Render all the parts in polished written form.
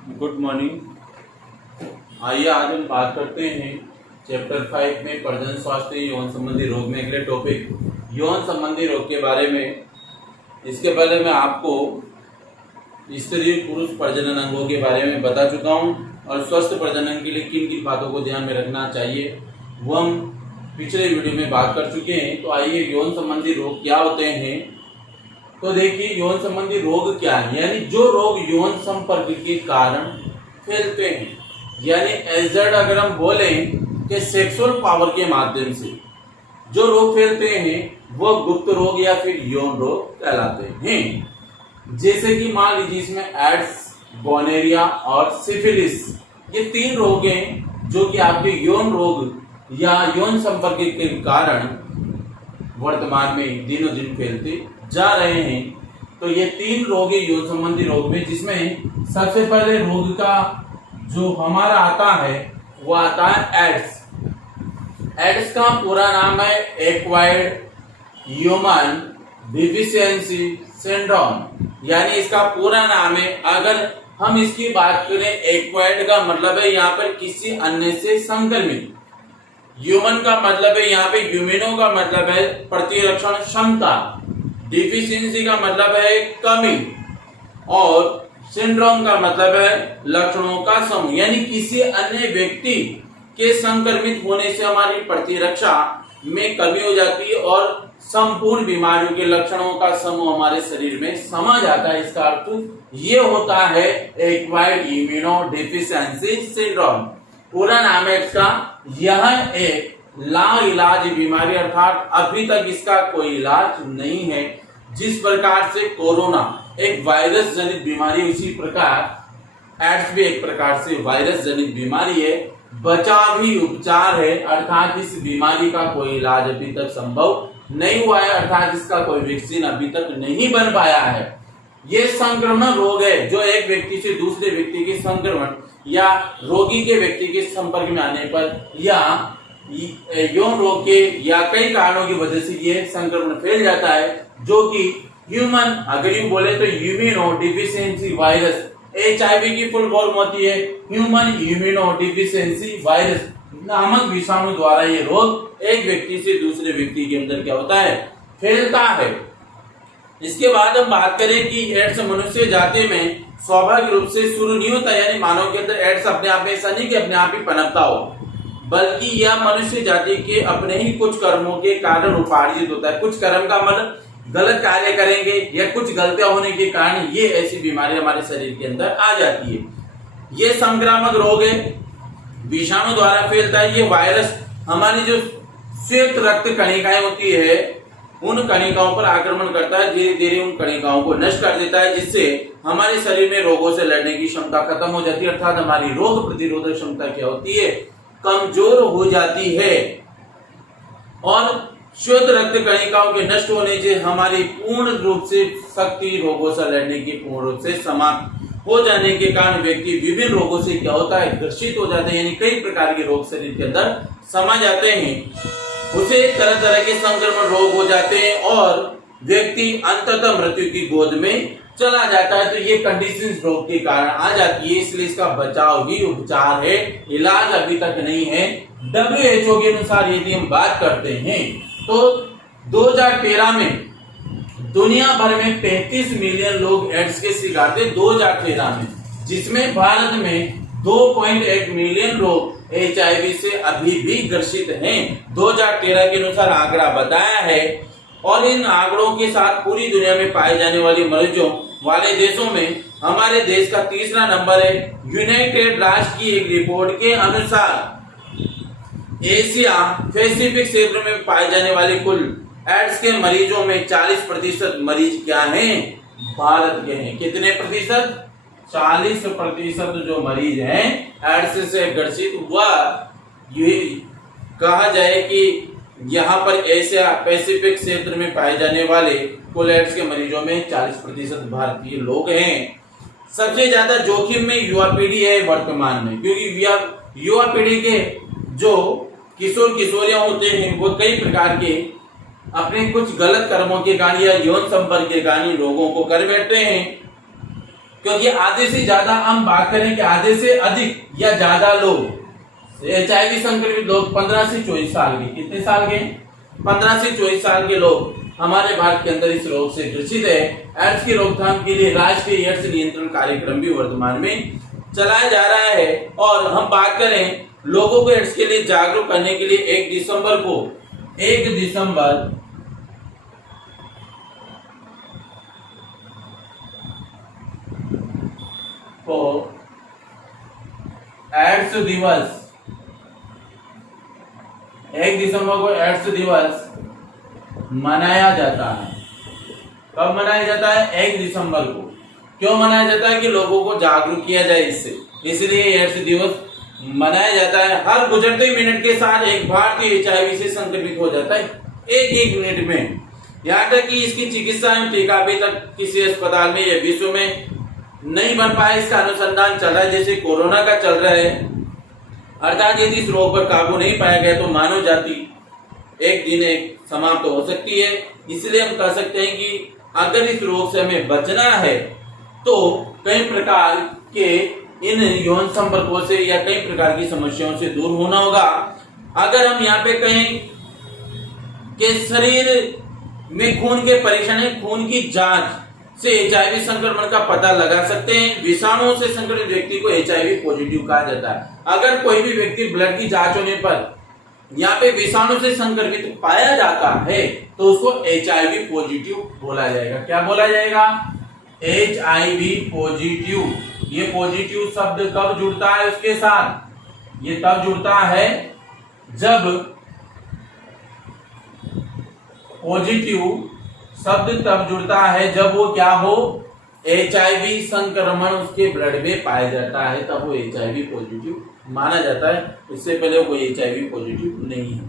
Good morning. आइए आज हम बात करते हैं चैप्टर 5 में प्रजनन स्वास्थ्य यौन संबंधी रोग में अगले टॉपिक यौन संबंधी रोग के बारे में। इसके पहले मैं आपको स्त्री पुरुष प्रजनन अंगों के बारे में बता चुका हूं और स्वस्थ प्रजनन के लिए किन किन बातों को ध्यान में रखना चाहिए वो हम पिछले वीडियो में बात कर चुके हैं। तो आइए यौन संबंधी रोग क्या होते हैं। तो देखिए यौन संबंधी रोग क्या है, यानी जो रोग यौन संपर्क के कारण फैलते हैं, यानी एजड अगर हम बोलें कि सेक्सुअल पावर के माध्यम से जो रोग फैलते हैं वो गुप्त रोग या फिर यौन रोग कहलाते हैं। जैसे कि मान लीजिए इसमें एड्स, गोनेरिया और सिफिलिस, ये 3 रोग हैं जो कि आपके यौन रोग या यौन संपर्क के कारण वर्तमान में दिनों दिन फैलते जा रहे हैं। तो ये 3 रोग है यौन संबंधी रोग में, जिसमें सबसे पहले रोग का जो हमारा आता है वो आता है एड्स। एड्स का पूरा नाम है एक्वायर्ड ह्यूमन डिफिशियंसी सिंड्रोम, यानी इसका पूरा नाम है। अगर हम इसकी बात करें, एक्वायर्ड का मतलब है यहाँ पर किसी अन्य से संक्रमित, ह्यूमन का मतलब है यहाँ पे ह्यूमिनो का मतलब है प्रतिरक्षण क्षमता, डिफिशियंसी का मतलब है कमी और सिंड्रोम का मतलब है लक्षणों का समूह, यानी किसी अन्य व्यक्ति के संक्रमित होने से हमारी प्रतिरक्षा में कमी हो जाती है और संपूर्ण बीमारियों के लक्षणों का समूह हमारे शरीर में समा जाता है। इसका अर्थ ये होता है एक्वायर्ड इम्यूनो डिफिशियंसी सिंड्रोम। पूरा नाम है इसका। यह एक लाइलाज बीमारी, अर्थात अभी तक इसका कोई इलाज नहीं है। जिस प्रकार से कोरोना एक वायरस जनित बीमारी, उसी प्रकार एड्स भी एक प्रकार से वायरस जनित बीमारी है। बचाव ही उपचार है, अर्थात इस बीमारी का कोई इलाज अभी तक संभव नहीं हुआ है, अर्थात इसका कोई वैक्सीन अभी तक नहीं बन पाया है। ये संक्रमण रोग है जो एक व्यक्ति से दूसरे व्यक्ति के संक्रमण या रोगी के व्यक्ति के संपर्क में आने पर या यौन रोग के या कई कारणों की वजह से ये संक्रमण फैल जाता है, जो कि ह्यूमन, अगर यूं बोले तो इम्यूनो डिफिशियंसी वायरस, HIV की फुल फॉर्म होती है ह्यूमन इम्यूनो डिफिशियंसी वायरस नामक विषाणु द्वारा ये रोग एक व्यक्ति से दूसरे व्यक्ति के अंदर क्या होता है, फैलता है। इसके बाद हम बात करें कि एड्स मनुष्य जाति में स्वाभाविक रूप से शुरू नहीं होता, यानी मानव के अंदर एड्स अपने आप में ऐसा नहीं कि अपने आप ही पनपता हो, बल्कि यह मनुष्य जाति के अपने ही कुछ कर्मों के कारण उपार्जित होता है। कुछ कर्म का मतलब गलत कार्य करेंगे या कुछ गलतियां होने के कारण ये ऐसी बीमारी हमारे शरीर के अंदर आ जाती है। ये संक्रामक रोग है, विषाणु द्वारा फैलता है। ये वायरस हमारी जो श्वेत रक्त कणिकाएं होती है उन कणिकाओं पर आक्रमण करता है, धीरे धीरे उन कणिकाओं को नष्ट कर देता है, जिससे हमारे शरीर में रोगों से लड़ने की क्षमता खत्म हो जाती है, अर्थात हमारी रोग प्रतिरोधक क्षमता क्या होती है, कमजोर हो जाती है। और श्वेत रक्त कणिकाओं के नष्ट होने से हमारी पूर्ण रूप से शक्ति रोगों से लड़ने की पूर्ण रूप से समाप्त हो जाने के कारण व्यक्ति विभिन्न रोगों से क्या होता है, ग्रसित हो जाते हैं, यानी कई प्रकार के रोग शरीर के अंदर समा जाते हैं। उसे तरह तरह के संक्रमण रोग हो जाते हैं और व्यक्ति अंततः मृत्यु की गोद में चला जाता है। तो ये कंडीशंस रोग के कारण आ जाती है, इसलिए इसका बचाव ही उपचार है, इलाज अभी तक नहीं है। WHO के अनुसार यदि हम बात करते हैं तो 2013 में दुनिया भर में 35 मिलियन लोग एड्स के शिकार थे 2013 में, जिसमें भारत में 2.1 मिलियन लोग HIV से अभी भी ग्रसित हैं। 2013 के अनुसार आंकड़ा बताया है। और इन आंकड़ों के साथ पूरी दुनिया में पाए जाने वाले मरीजों वाले देशों में हमारे देश का तीसरा नंबर है। यूनाइटेड राष्ट्र की एक रिपोर्ट के अनुसार एशिया पैसिफिक क्षेत्र में पाए जाने वाले कुल एड्स के मरीजों में 40% मरीज क्या हैं, भारत के हैं। कितने प्रतिशत? 40% जो मरीज हैं एड्स से ग्रसित हुआ। ये कहा जाए कि यहाँ पर एशिया पैसिफिक क्षेत्र में पाए जाने वाले कुल एड्स के मरीजों में 40% भारतीय लोग हैं। सबसे ज्यादा जोखिम में युवा पीढ़ी है वर्तमान में, क्योंकि युवा पीढ़ी के जो किशोर किशोरियां होते हैं वो कई प्रकार के अपने कुछ गलत कर्मों के कारण या यौन संपर्क के कारण लोगों को कर बैठते हैं। क्योंकि आधे से ज्यादा हम बात करें कि आधे से अधिक या ज्यादा लोग HIV संक्रमित लोग 15 से 24 साल के, कितने साल के, 15 से 24 साल के लोग हमारे भारत के अंदर इस रोग से ग्रसित है। एड्स की रोकथाम के लिए राष्ट्रीय एड्स नियंत्रण कार्यक्रम भी वर्तमान में चलाया जा रहा है। और हम बात करें लोगों को एड्स के लिए जागरूक करने के लिए 1 दिसंबर को एड्स दिवस, 1 दिसंबर को एड्स दिवस मनाया जाता है। कब मनाया जाता है? 1 दिसंबर को। क्यों मनाया जाता है? कि लोगों को जागरूक किया जाए इससे, इसलिए एड्स दिवस मनाया जाता है। हर गुजरते मिनट के साथ एक भारतीय HIV से संक्रमित हो जाता है, एक मिनट में। यहाँ तक कि इसकी चिकित्सा एवं टीका अभी तक किसी अस्पताल में या विश्व में नहीं बन पाया। इसका अनुसंधान चल रहा है, जैसे कोरोना का चल रहा है। अर्थात यदि इस रोग पर काबू नहीं पाया गया तो मानव जाति एक दिन एक समाप्त हो सकती है। इसलिए हम कह सकते हैं कि अगर इस रोग से हमें बचना है तो कई प्रकार के इन यौन संपर्कों से या कई प्रकार की समस्याओं से दूर होना होगा। अगर हम यहाँ पे कहें कि शरीर में खून के परीक्षण है, खून की जांच से HIV संक्रमण का पता लगा सकते हैं। विषाणुओं से संक्रमित व्यक्ति को HIV पॉजिटिव कहा जाता है। अगर कोई भी व्यक्ति ब्लड की जांच होने पर यहाँ पे विषाणु से संक्रमित पाया जाता है तो उसको HIV पॉजिटिव बोला जाएगा। क्या बोला जाएगा? HIV positive. ये पॉजिटिव शब्द कब जुड़ता है उसके साथ? ये तब जुड़ता है जब पॉजिटिव शब्द तब जुड़ता है जब वो क्या हो, HIV संक्रमण उसके ब्लड में पाया जाता है, तब वो HIV पॉजिटिव माना जाता है। इससे पहले वो HIV पॉजिटिव नहीं है।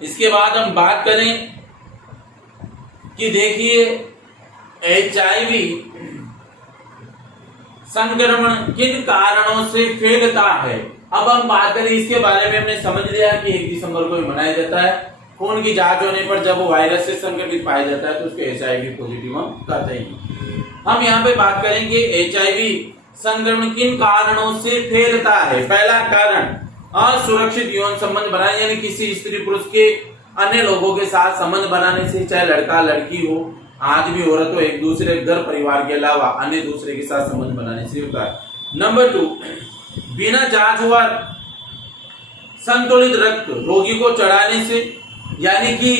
इसके बाद हम बात करें कि देखिए HIV संक्रमण किन कारणों से फैलता है। अब हम बात करें इसके बारे में, हमने समझ लिया कि 1 दिसंबर को मनाया जाता है। खून की जांच होने पर जब वो वायरस से संक्रमित पाया जाता है तो उसको HIV पॉजिटिव हम कहते हैं। हम यहाँ पे बात करेंगे HIV संक्रमण किन कारणों से फैलता है। पहला कारण असुरक्षित यौन संबंध बनाने, यानी किसी स्त्री पुरुष के अन्य लोगों के साथ संबंध बनाने से, चाहे लड़का लड़की हो, आदमी औरत हो, एक दूसरे घर परिवार के अलावा अन्य दूसरे के साथ संबंध बनाने से होता है। नंबर 2, बिना जांच हुआ संतुलित रक्त रोगी को चढ़ाने से, यानी कि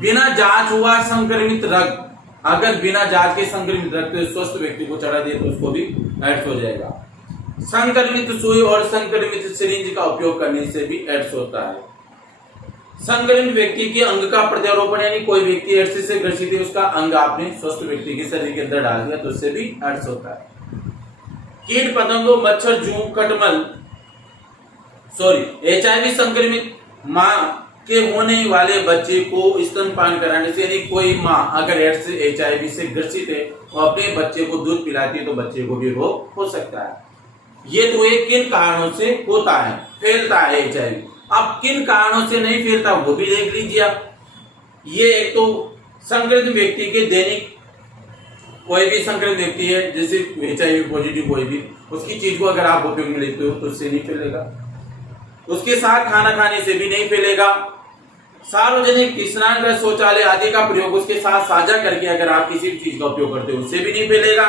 बिना जांच हुआ संक्रमित रक्त, अगर बिना जांच के संक्रमित रक्त स्वस्थ व्यक्ति को चढ़ा दिए तो उसको भी एड्स हो जाएगा। संक्रमित सुई और संक्रमित सिरिंज का उपयोग करने से भी एड्स होता है। संक्रमित व्यक्ति के अंग का प्रत्यारोपण, यानी कोई व्यक्ति एड्स से ग्रसित है, उसका अंग आपने स्वस्थ व्यक्ति के शरीर के अंदर डाल दिया तो उससे भी एड्स होता है। कीट पतंगों, मच्छर, जूं, कटमल, HIV संक्रमित मां के होने वाले बच्चे को स्तनपान कराने से, यानी कोई माँ अगर एड्स HIV से ग्रसित है और अपने बच्चे को दूध पिलाती है तो बच्चे को भी रोग हो सकता है। ये तो एक किन कारणों से होता है, फैलता है HIV। अब किन कारणों से नहीं फैलता वो भी देख लीजिए आप। ये एक तो संक्रमित व्यक्ति के दैनिक, कोई भी संक्रमित व्यक्ति है जैसे HIV पॉजिटिव कोई भी, उसकी चीज को अगर आप उपयोग में लेते हो तो उससे नहीं फैलेगा। उसके साथ खाना खाने से भी नहीं फैलेगा। सार्वजनिक स्नानगृह, शौचालय आदि का प्रयोग उसके साथ साझा करके अगर आप किसी भी चीज का उपयोग करते हो उससे भी नहीं फैलेगा।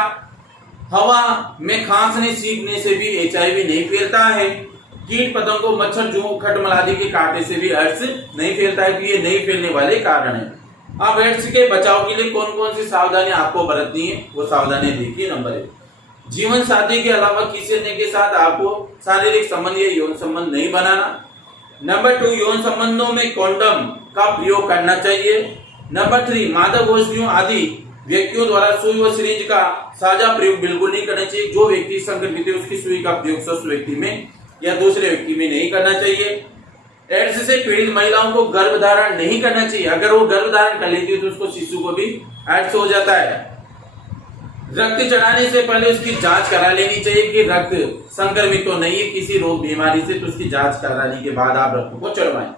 हवा में खांसने सीखने से भी HIV नहीं फैलता है। कीट पतंगों, मच्छर, जूं, खटमल आदि के काटने से भी एड्स नहीं फैलता है। तो ये नहीं फैलने वाले कारण है। अब एड्स के बचाव के लिए कौन कौन सी सावधानी आपको बरतनी है वो सावधानी देखिए। नंबर 1, जीवन साथी के अलावा किसी अन्य के साथ आपको शारीरिक संबंध या यौन संबंध नहीं बनाना। नंबर 2, यौन संबंधों में कॉन्डम का प्रयोग करना चाहिए। नंबर 3, मादक वस्तुओं आदि व्यक्तियों द्वारा सुई व सिरिंज का साझा प्रयोग बिल्कुल नहीं करना चाहिए। जो व्यक्ति संक्रमित है उसकी सुई का प्रयोग स्वस्थ व्यक्ति में या दूसरे व्यक्ति में नहीं करना चाहिए। एड्स से पीड़ित महिलाओं को गर्भधारण नहीं करना चाहिए। अगर वो गर्भधारण कर लेती है तो उसको शिशु को भी एड्स हो जाता है। रक्त चढ़ाने से पहले उसकी जांच करा लेनी चाहिए कि रक्त संक्रमित तो नहीं है किसी रोग बीमारी से, तो उसकी जांच कराने के बाद आप रक्त को चढ़वाएं।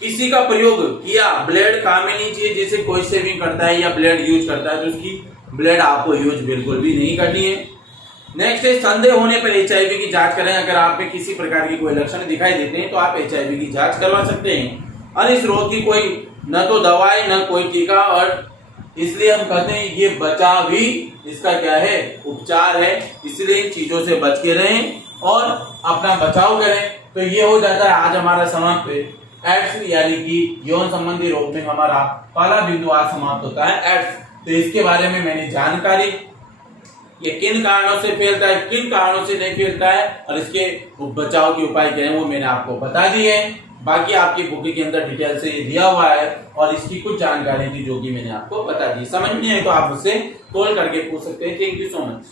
किसी का प्रयोग किया ब्लेड काम में नहीं चाहिए, जैसे कोई सेविंग करता है या ब्लेड यूज करता है तो उसकी ब्लड आपको यूज बिल्कुल भी नहीं करनी है। नेक्स्ट है संदेह होने पर HIV की जांच करें। अगर आप में किसी प्रकार की कोई लक्षण दिखाई देते हैं तो आप HIV की जांच करवा सकते हैं। और इस रोग की कोई न तो दवाई न कोई टीका, और इसलिए हम कहते हैं ये बचाव ही इसका क्या है, उपचार है। इसलिए इन चीजों से बच के रहें और अपना बचाव करें। तो ये हो जाता है आज हमारा समाप्त एड्स यानी कि यौन संबंधी रोग में हमारा पहला बिंदु आज समाप्त होता है एड्स। तो इसके बारे में मैंने जानकारी, ये किन कारणों से फैलता है, किन कारणों से नहीं फैलता है और इसके बचाव के उपाय क्या है वो मैंने आपको बता दिए हैं। बाकी आपकी बुक के अंदर डिटेल से ये दिया हुआ है और इसकी कुछ जानकारी थी जो कि मैंने आपको बता दी। समझ नहीं है तो आप मुझसे कॉल करके पूछ सकते हैं। Thank you so much.